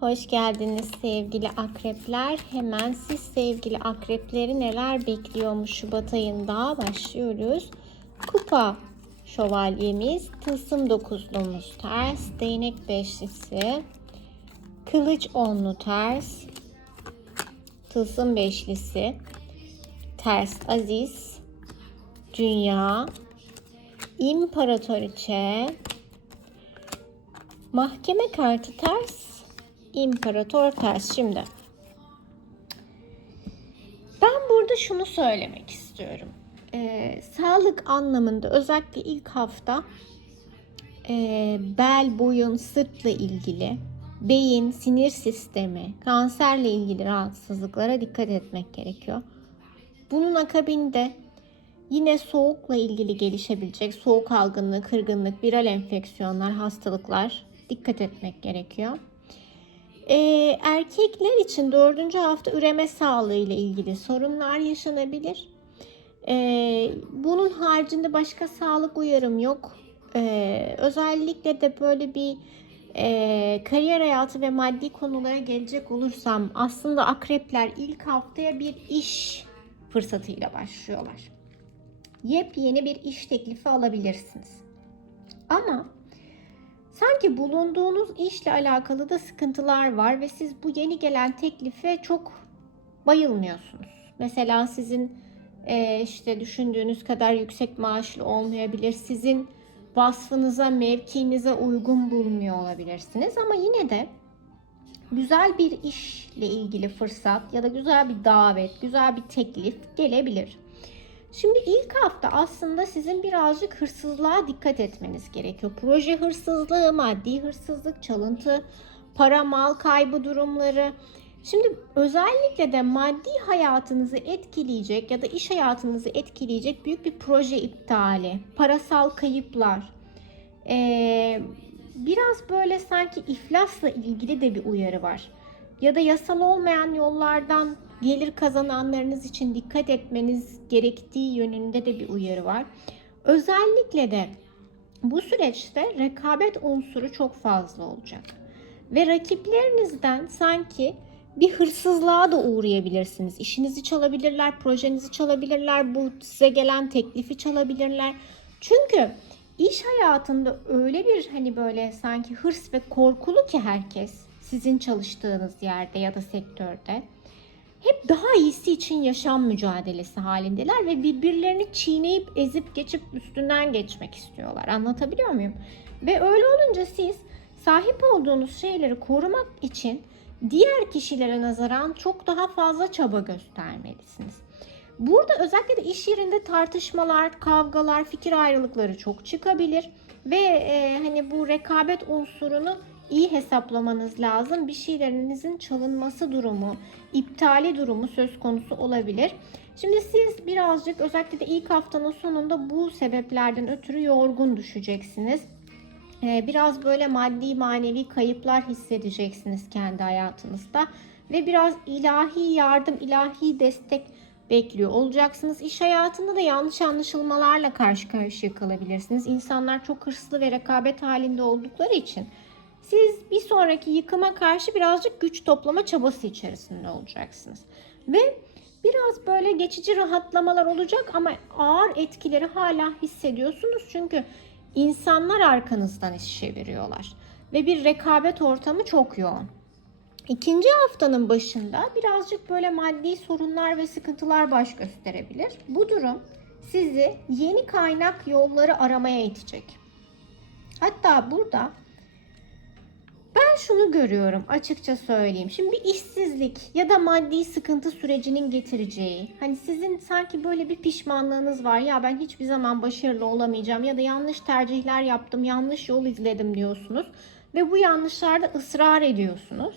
Hoş geldiniz sevgili akrepler. Hemen siz sevgili akrepleri neler bekliyormuş Şubat ayında başlıyoruz. Kupa şövalyemiz, tılsım dokuzluğumuz ters, değnek beşlisi, kılıç onlu ters, tılsım beşlisi, ters aziz, dünya, imparatoriçe, mahkeme kartı ters, İmparator ters şimdi. Ben burada şunu söylemek istiyorum. Ee, sağlık anlamında özellikle ilk hafta e, bel, boyun, sırtla ilgili, beyin, sinir sistemi, kanserle ilgili rahatsızlıklara dikkat etmek gerekiyor. Bunun akabinde yine soğukla ilgili gelişebilecek soğuk algınlığı, kırgınlık, viral enfeksiyonlar, hastalıklar dikkat etmek gerekiyor. Ee, erkekler için dördüncü hafta üreme sağlığı ile ilgili sorunlar yaşanabilir. Ee, bunun haricinde başka sağlık uyarım yok. Ee, özellikle de böyle bir e, kariyer hayatı ve maddi konulara gelecek olursam aslında akrepler ilk haftaya bir iş fırsatıyla başlıyorlar. Yepyeni bir iş teklifi alabilirsiniz. Ama Sanki bulunduğunuz işle alakalı da sıkıntılar var ve siz bu yeni gelen teklife çok bayılmıyorsunuz. Mesela sizin e, işte düşündüğünüz kadar yüksek maaşlı olmayabilir. Sizin vasfınıza, mevkinize uygun bulmuyor olabilirsiniz ama yine de güzel bir işle ilgili fırsat ya da güzel bir davet, güzel bir teklif gelebilir. Şimdi ilk hafta aslında sizin birazcık hırsızlığa dikkat etmeniz gerekiyor. Proje hırsızlığı, maddi hırsızlık, çalıntı, para mal kaybı durumları. Şimdi özellikle de maddi hayatınızı etkileyecek ya da iş hayatınızı etkileyecek büyük bir proje iptali, parasal kayıplar. Ee, biraz böyle sanki iflasla ilgili de bir uyarı var. Ya da yasal olmayan yollardan gelir kazananlarınız için dikkat etmeniz gerektiği yönünde de bir uyarı var. Özellikle de bu süreçte rekabet unsuru çok fazla olacak. Ve rakiplerinizden sanki bir hırsızlığa da uğrayabilirsiniz. İşinizi çalabilirler, projenizi çalabilirler, bu size gelen teklifi çalabilirler. Çünkü iş hayatında öyle bir hani böyle sanki hırs ve korkulu ki herkes sizin çalıştığınız yerde ya da sektörde hep daha iyisi için yaşam mücadelesi halindeler ve birbirlerini çiğneyip ezip geçip üstünden geçmek istiyorlar. Anlatabiliyor muyum? Ve öyle olunca siz sahip olduğunuz şeyleri korumak için diğer kişilere nazaran çok daha fazla çaba göstermelisiniz. Burada özellikle de iş yerinde tartışmalar, kavgalar, fikir ayrılıkları çok çıkabilir ve e, hani bu rekabet unsurunu iyi hesaplamanız lazım. Bir şeylerinizin çalınması durumu, iptali durumu söz konusu olabilir. Şimdi siz birazcık özellikle de ilk haftanın sonunda bu sebeplerden ötürü yorgun düşeceksiniz. Ee, biraz böyle maddi manevi kayıplar hissedeceksiniz kendi hayatınızda. Ve biraz ilahi yardım, ilahi destek bekliyor olacaksınız. İş hayatında da yanlış anlaşılmalarla karşı karşıya kalabilirsiniz. İnsanlar çok hırslı ve rekabet halinde oldukları için siz bir sonraki yıkıma karşı birazcık güç toplama çabası içerisinde olacaksınız. Ve biraz böyle geçici rahatlamalar olacak ama ağır etkileri hala hissediyorsunuz. Çünkü insanlar arkanızdan iş çeviriyorlar. Ve bir rekabet ortamı çok yoğun. İkinci haftanın başında birazcık böyle maddi sorunlar ve sıkıntılar baş gösterebilir. Bu durum sizi yeni kaynak yolları aramaya itecek. Hatta burada ben şunu görüyorum açıkça söyleyeyim. Şimdi bir işsizlik ya da maddi sıkıntı sürecinin getireceği. Hani sizin sanki böyle bir pişmanlığınız var. Ya ben hiçbir zaman başarılı olamayacağım ya da yanlış tercihler yaptım, yanlış yol izledim diyorsunuz. Ve bu yanlışlarda ısrar ediyorsunuz.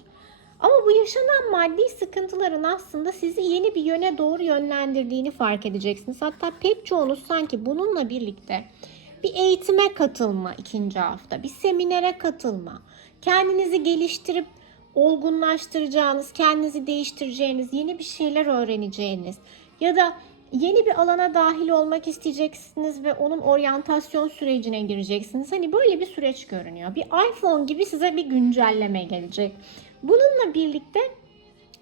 Ama bu yaşanan maddi sıkıntıların aslında sizi yeni bir yöne doğru yönlendirdiğini fark edeceksiniz. Hatta pek çoğunuz sanki bununla birlikte bir eğitime katılma ikinci hafta, bir seminere katılma, kendinizi geliştirip olgunlaştıracağınız, kendinizi değiştireceğiniz, yeni bir şeyler öğreneceğiniz ya da yeni bir alana dahil olmak isteyeceksiniz ve onun oryantasyon sürecine gireceksiniz. Hani böyle bir süreç görünüyor. Bir iPhone gibi size bir güncelleme gelecek. Bununla birlikte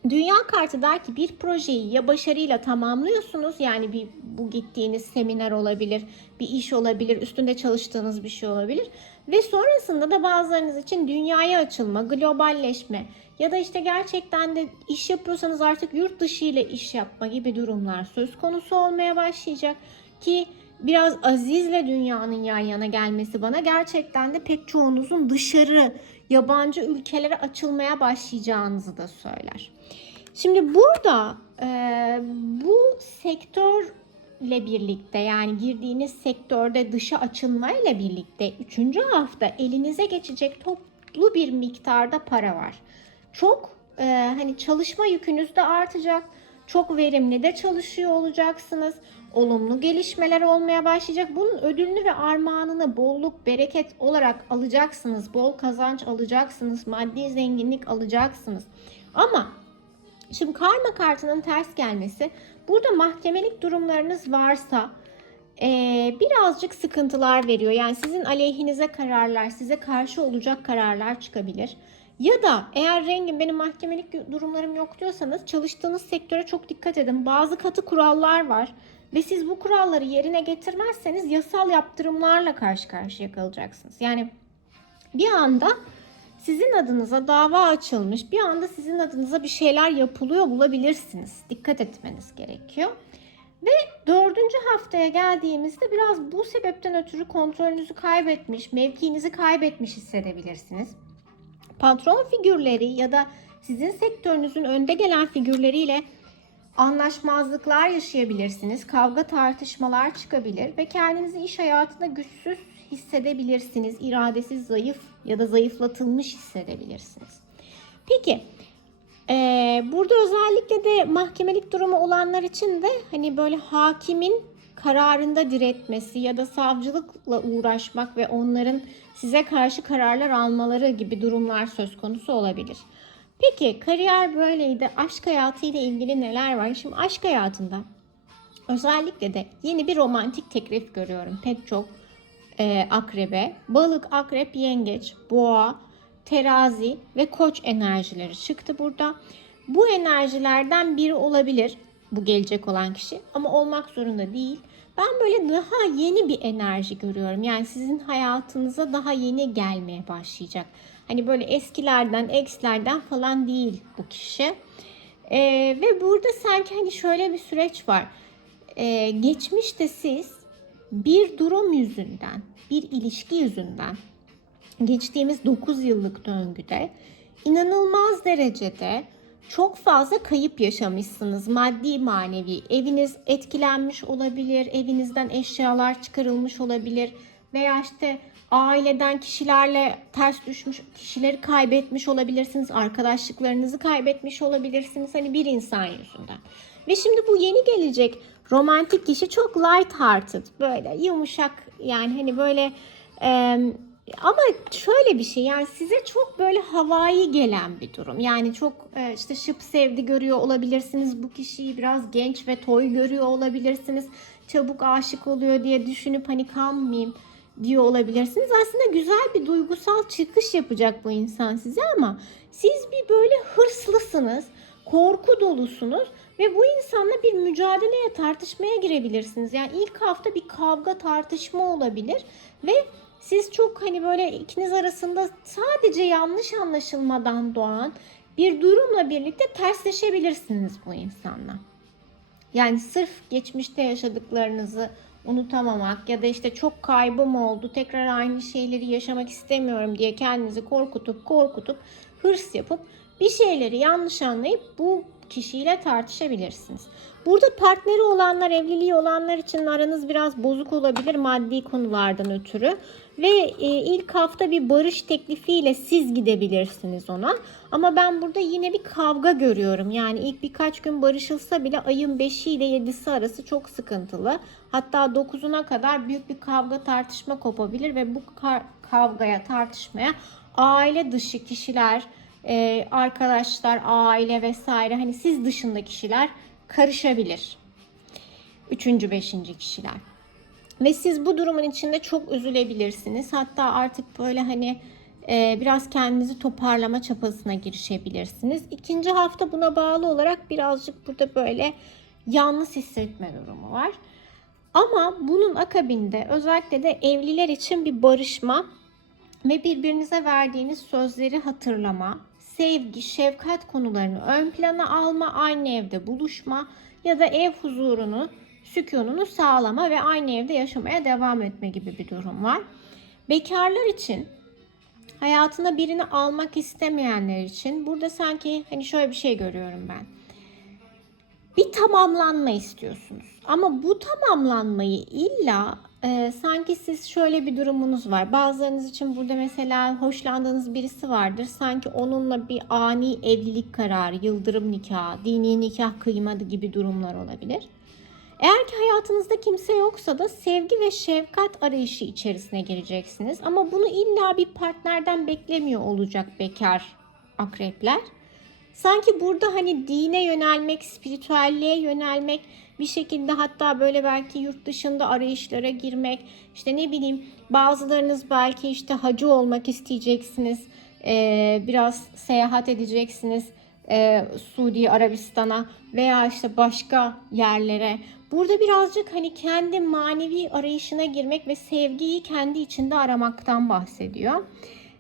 Dünya kartı der ki bir projeyi ya başarıyla tamamlıyorsunuz yani bir bu gittiğiniz seminer olabilir, bir iş olabilir, üstünde çalıştığınız bir şey olabilir ve sonrasında da bazılarınız için dünyaya açılma, globalleşme ya da işte gerçekten de iş yapıyorsanız artık yurt dışı ile iş yapma gibi durumlar söz konusu olmaya başlayacak ki biraz azizle dünyanın yan yana gelmesi bana gerçekten de pek çoğunuzun dışarı yabancı ülkelere açılmaya başlayacağınızı da söyler. Şimdi burada e, bu sektörle birlikte yani girdiğiniz sektörde dışa açılmayla birlikte 3. hafta elinize geçecek toplu bir miktarda para var. Çok e, hani çalışma yükünüz de artacak. Çok verimli de çalışıyor olacaksınız. Olumlu gelişmeler olmaya başlayacak. Bunun ödülünü ve armağanını bolluk, bereket olarak alacaksınız. Bol kazanç alacaksınız. Maddi zenginlik alacaksınız. Ama şimdi karma kartının ters gelmesi burada mahkemelik durumlarınız varsa ee, birazcık sıkıntılar veriyor. Yani sizin aleyhinize kararlar, size karşı olacak kararlar çıkabilir. Ya da eğer rengin benim mahkemelik durumlarım yok diyorsanız çalıştığınız sektöre çok dikkat edin. Bazı katı kurallar var ve siz bu kuralları yerine getirmezseniz yasal yaptırımlarla karşı karşıya kalacaksınız. Yani bir anda sizin adınıza dava açılmış, bir anda sizin adınıza bir şeyler yapılıyor bulabilirsiniz. Dikkat etmeniz gerekiyor. Ve dördüncü haftaya geldiğimizde biraz bu sebepten ötürü kontrolünüzü kaybetmiş, mevkiinizi kaybetmiş hissedebilirsiniz patron figürleri ya da sizin sektörünüzün önde gelen figürleriyle anlaşmazlıklar yaşayabilirsiniz. Kavga tartışmalar çıkabilir ve kendinizi iş hayatında güçsüz hissedebilirsiniz. İradesiz, zayıf ya da zayıflatılmış hissedebilirsiniz. Peki ee, burada özellikle de mahkemelik durumu olanlar için de hani böyle hakimin kararında diretmesi ya da savcılıkla uğraşmak ve onların size karşı kararlar almaları gibi durumlar söz konusu olabilir. Peki kariyer böyleydi. Aşk hayatı ile ilgili neler var? Şimdi aşk hayatında özellikle de yeni bir romantik teklif görüyorum. Pek çok e, akrebe, balık, akrep, yengeç, boğa, terazi ve koç enerjileri çıktı burada. Bu enerjilerden biri olabilir bu gelecek olan kişi ama olmak zorunda değil. Ben böyle daha yeni bir enerji görüyorum. Yani sizin hayatınıza daha yeni gelmeye başlayacak. Hani böyle eskilerden, ekslerden falan değil bu kişi. Ee, ve burada sanki hani şöyle bir süreç var. Ee, geçmişte siz bir durum yüzünden, bir ilişki yüzünden geçtiğimiz 9 yıllık döngüde inanılmaz derecede çok fazla kayıp yaşamışsınız maddi manevi. Eviniz etkilenmiş olabilir, evinizden eşyalar çıkarılmış olabilir veya işte aileden kişilerle ters düşmüş kişileri kaybetmiş olabilirsiniz, arkadaşlıklarınızı kaybetmiş olabilirsiniz hani bir insan yüzünden. Ve şimdi bu yeni gelecek romantik kişi çok light hearted böyle yumuşak yani hani böyle e, ama şöyle bir şey yani size çok böyle havai gelen bir durum. Yani çok e, işte şıp sevdi görüyor olabilirsiniz bu kişiyi biraz genç ve toy görüyor olabilirsiniz. Çabuk aşık oluyor diye düşünüp hani kalmayayım diyor olabilirsiniz. Aslında güzel bir duygusal çıkış yapacak bu insan size ama siz bir böyle hırslısınız, korku dolusunuz ve bu insanla bir mücadeleye, tartışmaya girebilirsiniz. Yani ilk hafta bir kavga, tartışma olabilir ve siz çok hani böyle ikiniz arasında sadece yanlış anlaşılmadan doğan bir durumla birlikte tersleşebilirsiniz bu insanla. Yani sırf geçmişte yaşadıklarınızı unutamamak ya da işte çok kaybım oldu tekrar aynı şeyleri yaşamak istemiyorum diye kendinizi korkutup korkutup hırs yapıp bir şeyleri yanlış anlayıp bu kişiyle tartışabilirsiniz. Burada partneri olanlar, evliliği olanlar için aranız biraz bozuk olabilir maddi konulardan ötürü. Ve e, ilk hafta bir barış teklifiyle siz gidebilirsiniz ona. Ama ben burada yine bir kavga görüyorum. Yani ilk birkaç gün barışılsa bile ayın 5'i ile 7'si arası çok sıkıntılı. Hatta 9'una kadar büyük bir kavga tartışma kopabilir ve bu kavgaya tartışmaya aile dışı kişiler, e, arkadaşlar, aile vesaire hani siz dışında kişiler karışabilir. Üçüncü, beşinci kişiler. Ve siz bu durumun içinde çok üzülebilirsiniz. Hatta artık böyle hani e, biraz kendinizi toparlama çabasına girişebilirsiniz. İkinci hafta buna bağlı olarak birazcık burada böyle yalnız hissetme durumu var. Ama bunun akabinde özellikle de evliler için bir barışma ve birbirinize verdiğiniz sözleri hatırlama, sevgi, şefkat konularını ön plana alma, aynı evde buluşma ya da ev huzurunu, sükununu sağlama ve aynı evde yaşamaya devam etme gibi bir durum var. Bekarlar için hayatına birini almak istemeyenler için burada sanki hani şöyle bir şey görüyorum ben. Bir tamamlanma istiyorsunuz. Ama bu tamamlanmayı illa e, sanki siz şöyle bir durumunuz var. Bazılarınız için burada mesela hoşlandığınız birisi vardır. Sanki onunla bir ani evlilik kararı, yıldırım nikahı, dini nikah kıymadı gibi durumlar olabilir. Eğer ki hayatınızda kimse yoksa da sevgi ve şefkat arayışı içerisine gireceksiniz. Ama bunu illa bir partnerden beklemiyor olacak bekar akrepler. Sanki burada hani dine yönelmek, spiritüelliğe yönelmek, bir şekilde hatta böyle belki yurt dışında arayışlara girmek, işte ne bileyim bazılarınız belki işte hacı olmak isteyeceksiniz, ee, biraz seyahat edeceksiniz e, Suudi Arabistan'a veya işte başka yerlere. Burada birazcık hani kendi manevi arayışına girmek ve sevgiyi kendi içinde aramaktan bahsediyor.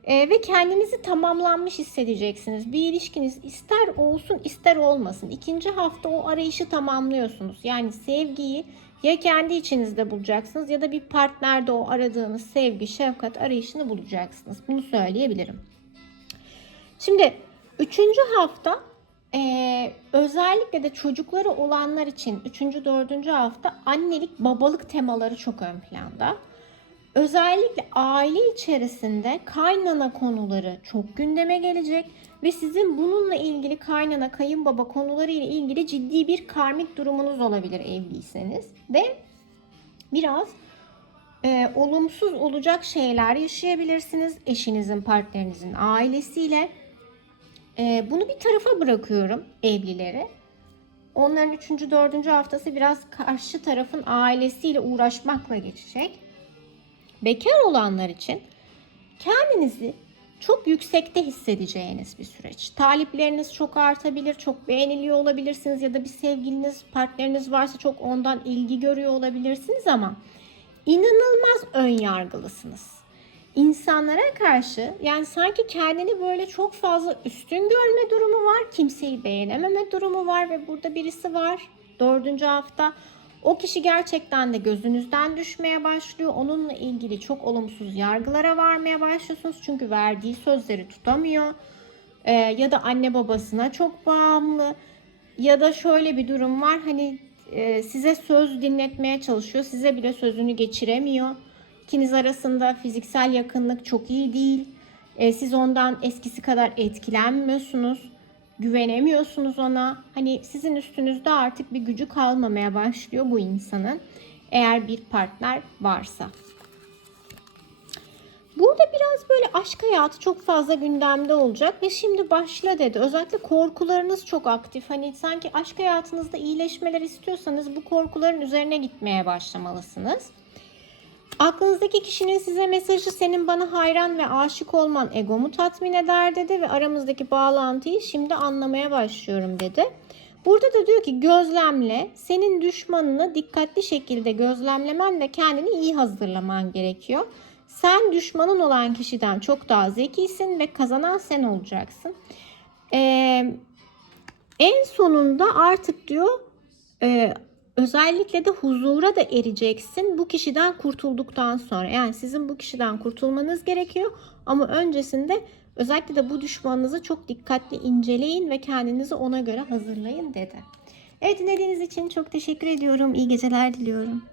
Ee, ve kendinizi tamamlanmış hissedeceksiniz. Bir ilişkiniz ister olsun ister olmasın. İkinci hafta o arayışı tamamlıyorsunuz. Yani sevgiyi ya kendi içinizde bulacaksınız ya da bir partnerde o aradığınız sevgi, şefkat arayışını bulacaksınız. Bunu söyleyebilirim. Şimdi üçüncü hafta ee, özellikle de çocukları olanlar için üçüncü, dördüncü hafta annelik, babalık temaları çok ön planda. Özellikle aile içerisinde kaynana konuları çok gündeme gelecek ve sizin bununla ilgili kaynana, kayınbaba konuları ile ilgili ciddi bir karmik durumunuz olabilir evliyseniz ve biraz e, olumsuz olacak şeyler yaşayabilirsiniz eşinizin, partnerinizin ailesiyle. E, bunu bir tarafa bırakıyorum evlileri. Onların 3. 4. haftası biraz karşı tarafın ailesiyle uğraşmakla geçecek. Bekar olanlar için kendinizi çok yüksekte hissedeceğiniz bir süreç. Talipleriniz çok artabilir, çok beğeniliyor olabilirsiniz ya da bir sevgiliniz, partneriniz varsa çok ondan ilgi görüyor olabilirsiniz ama inanılmaz ön yargılısınız. İnsanlara karşı yani sanki kendini böyle çok fazla üstün görme durumu var. Kimseyi beğenememe durumu var ve burada birisi var. Dördüncü hafta o kişi gerçekten de gözünüzden düşmeye başlıyor. Onunla ilgili çok olumsuz yargılara varmaya başlıyorsunuz. Çünkü verdiği sözleri tutamıyor. Ee, ya da anne babasına çok bağımlı. Ya da şöyle bir durum var. Hani e, size söz dinletmeye çalışıyor. Size bile sözünü geçiremiyor. İkiniz arasında fiziksel yakınlık çok iyi değil. E, siz ondan eskisi kadar etkilenmiyorsunuz güvenemiyorsunuz ona. Hani sizin üstünüzde artık bir gücü kalmamaya başlıyor bu insanın. Eğer bir partner varsa. Burada biraz böyle aşk hayatı çok fazla gündemde olacak ve şimdi başla dedi. Özellikle korkularınız çok aktif. Hani sanki aşk hayatınızda iyileşmeler istiyorsanız bu korkuların üzerine gitmeye başlamalısınız. Aklınızdaki kişinin size mesajı senin bana hayran ve aşık olman egomu tatmin eder dedi ve aramızdaki bağlantıyı şimdi anlamaya başlıyorum dedi. Burada da diyor ki gözlemle senin düşmanını dikkatli şekilde gözlemlemen ve kendini iyi hazırlaman gerekiyor. Sen düşmanın olan kişiden çok daha zekisin ve kazanan sen olacaksın. Ee, en sonunda artık diyor e, özellikle de huzura da ereceksin bu kişiden kurtulduktan sonra. Yani sizin bu kişiden kurtulmanız gerekiyor ama öncesinde özellikle de bu düşmanınızı çok dikkatli inceleyin ve kendinizi ona göre hazırlayın dedi. Evet dinlediğiniz için çok teşekkür ediyorum. İyi geceler diliyorum.